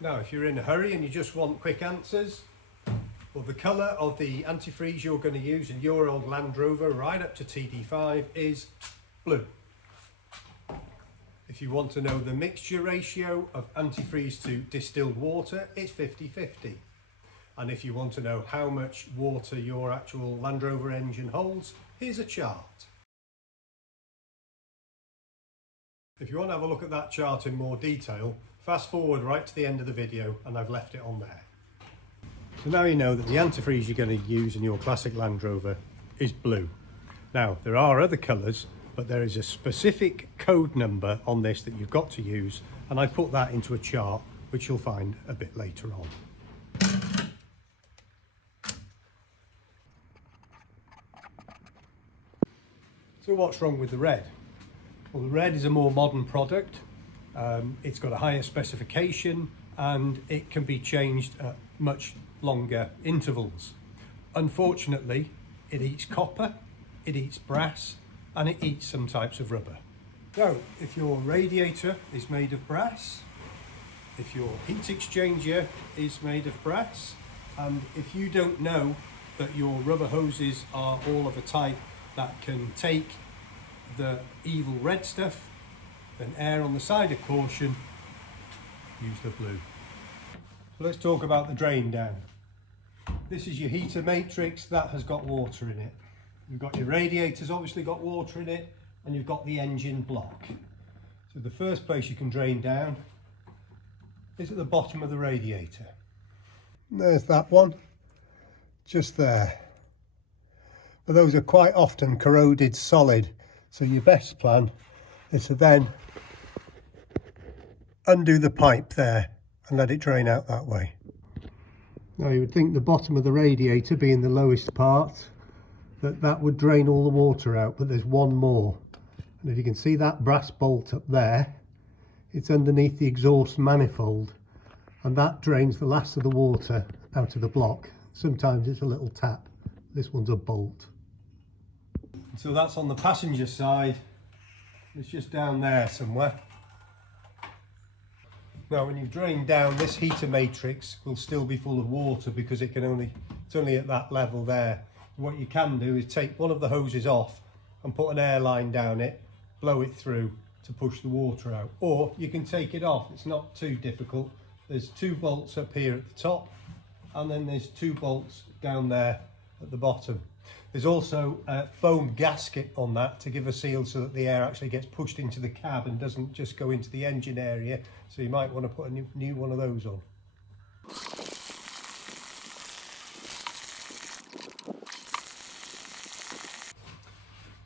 Now, if you're in a hurry and you just want quick answers, well, the colour of the antifreeze you're going to use in your old Land Rover right up to TD5 is blue. If you want to know the mixture ratio of antifreeze to distilled water, it's 50-50. And if you want to know how much water your actual Land Rover engine holds, here's a chart. If you want to have a look at that chart in more detail, fast forward right to the end of the video and I've left it on there. So now you know that the antifreeze you're going to use in your classic Land Rover is blue. Now, there are other colours, but there is a specific code number on this that you've got to use, and I put that into a chart which you'll find a bit later on. So what's wrong with the red? Well, the red is a more modern product. It's got a higher specification and it can be changed at much longer intervals. Unfortunately, it eats copper, it eats brass, and it eats some types of rubber. So if your radiator is made of brass, if your heat exchanger is made of brass, and if you don't know that your rubber hoses are all of a type that can take the evil red stuff, then err on the side of caution, use the blue. So let's talk about the drain down. This is your heater matrix that has got water in it. You've got your radiators obviously got water in it, and you've got the engine block. So the first place you can drain down is at the bottom of the radiator. There's that one, just there. But those are quite often corroded solid, so your best plan is to then undo the pipe there and let it drain out that way. Now you would think the bottom of the radiator being the lowest part, that would drain all the water out, but there's one more. And if you can see that brass bolt up there, it's underneath the exhaust manifold, and that drains the last of the water out of the block. Sometimes it's a little tap, this one's a bolt. So that's on the passenger side, it's just down there somewhere. Now when you've drained down, this heater matrix will still be full of water because it's only at that level there. What you can do is take one of the hoses off and put an air line down it, blow it through to push the water out. Or you can take it off, it's not too difficult. There's two bolts up here at the top, and then there's two bolts down there at the bottom. There's also a foam gasket on that to give a seal so that the air actually gets pushed into the cab and doesn't just go into the engine area. So you might want to put a new one of those on.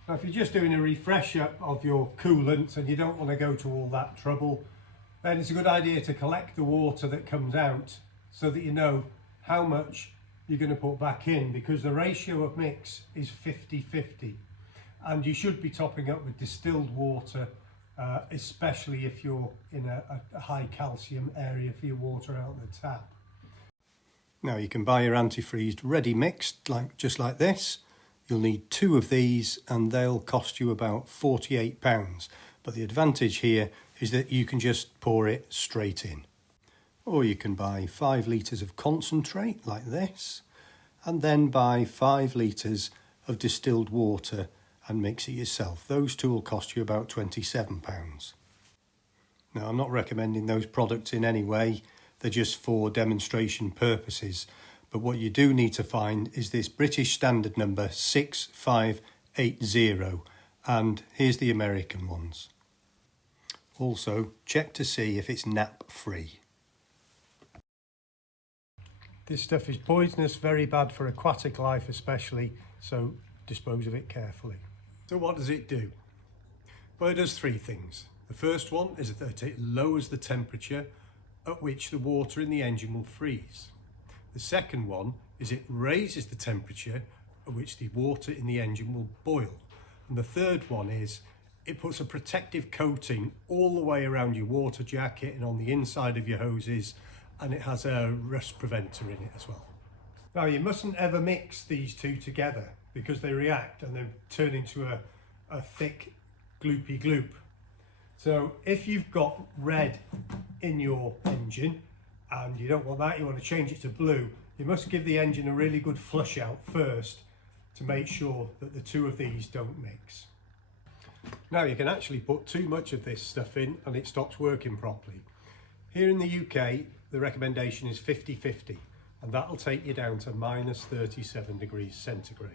Now, if you're just doing a refresher of your coolant and you don't want to go to all that trouble, then it's a good idea to collect the water that comes out so that you know how much you're going to put back in, because the ratio of mix is 50-50, and you should be topping up with distilled water, especially if you're in a high calcium area for your water out of the tap. Now you can buy your antifreeze ready mixed, just like this. You'll need 2 of these and they'll cost you about £48, but the advantage here is that you can just pour it straight in. Or you can buy 5 litres of concentrate like this, and then buy 5 litres of distilled water and mix it yourself. Those two will cost you about £27. Now, I'm not recommending those products in any way, they're just for demonstration purposes. But what you do need to find is this British standard number 6580, and here's the American ones. Also, check to see if it's nap free. This stuff is poisonous, very bad for aquatic life especially, so dispose of it carefully. So what does it do? Well, it does 3 things. The first one is that it lowers the temperature at which the water in the engine will freeze. The second one is it raises the temperature at which the water in the engine will boil. And the third one is it puts a protective coating all the way around your water jacket and on the inside of your hoses, and it has a rust preventer in it as well. Now you mustn't ever mix these two together because they react and they turn into a thick gloopy gloop. So if you've got red in your engine and you don't want that, you want to change it to blue, you must give the engine a really good flush out first to make sure that the two of these don't mix. Now you can actually put too much of this stuff in and it stops working properly. Here in the UK the recommendation is 50-50, and that'll take you down to minus 37 degrees centigrade.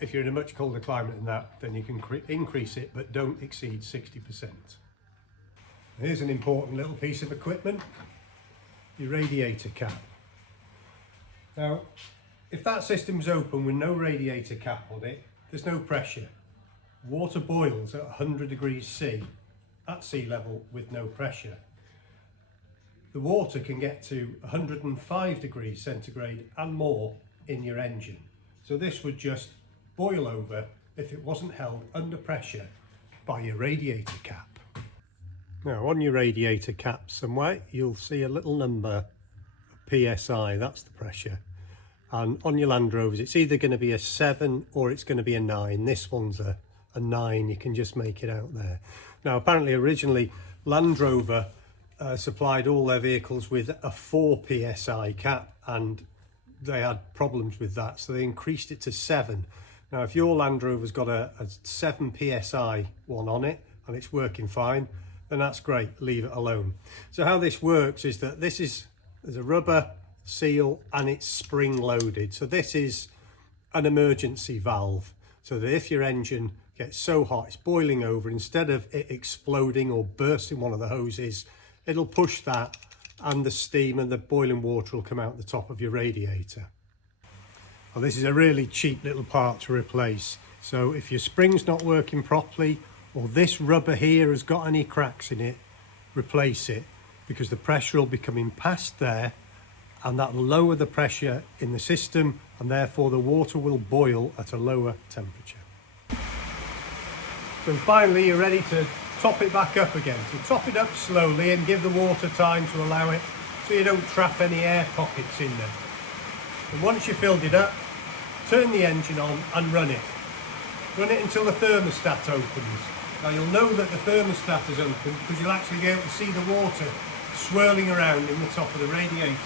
If you're in a much colder climate than that, then you can increase it, but don't exceed 60%. Here's an important little piece of equipment, your radiator cap. Now, if that system's open with no radiator cap on it, there's no pressure. Water boils at 100 degrees C, at sea level with no pressure. The water can get to 105 degrees centigrade and more in your engine. So this would just boil over if it wasn't held under pressure by your radiator cap. Now on your radiator cap somewhere you'll see a little number, PSI, that's the pressure. And on your Land Rovers it's either going to be a 7 or it's going to be a 9. This one's a 9, you can just make it out there. Now apparently originally Land Rover supplied all their vehicles with a 4 PSI cap, and they had problems with that, so they increased it to 7. Now if your Land Rover's got a 7 PSI one on it and it's working fine, then that's great, leave it alone. So how this works is that there's a rubber seal and it's spring loaded. So this is an emergency valve, so that if your engine gets so hot it's boiling over, instead of it exploding or bursting one of the hoses, it'll push that and the steam and the boiling water will come out the top of your radiator. Well, this is a really cheap little part to replace. So if your spring's not working properly, or this rubber here has got any cracks in it, replace it, because the pressure will be coming past there and that will lower the pressure in the system, and therefore the water will boil at a lower temperature. So finally you're ready to top it back up again. So top it up slowly and give the water time to allow it, so you don't trap any air pockets in there. And once you've filled it up, turn the engine on and run it. Run it until the thermostat opens. Now you'll know that the thermostat is open because you'll actually be able to see the water swirling around in the top of the radiator.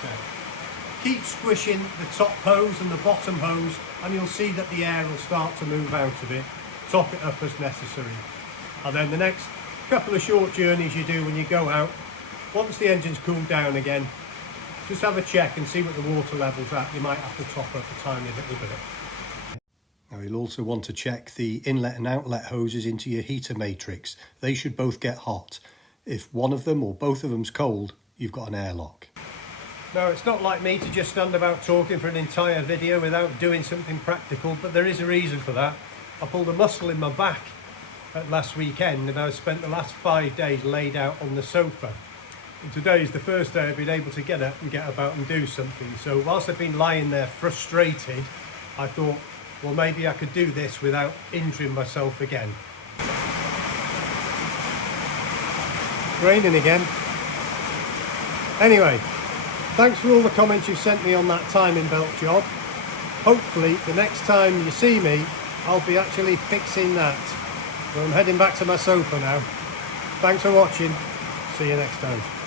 Keep squishing the top hose and the bottom hose and you'll see that the air will start to move out of it. Top it up as necessary. And then the next couple of short journeys you do when you go out, once the engine's cooled down again, just have a check and see what the water level's at. You might have to top up a tiny little bit. Now you'll also want to check the inlet and outlet hoses into your heater matrix. They should both get hot. If one of them or both of them's cold, you've got an airlock. Now it's not like me to just stand about talking for an entire video without doing something practical, but there is a reason for that. I pulled a muscle in my back at last weekend and I spent the last 5 days laid out on the sofa. And today is the first day I've been able to get up and get about and do something. So whilst I've been lying there frustrated, I thought, well, maybe I could do this without injuring myself again. It's raining again. Anyway, thanks for all the comments you've sent me on that timing belt job. Hopefully the next time you see me, I'll be actually fixing that. So I'm heading back to my sofa now. Thanks for watching. See you next time.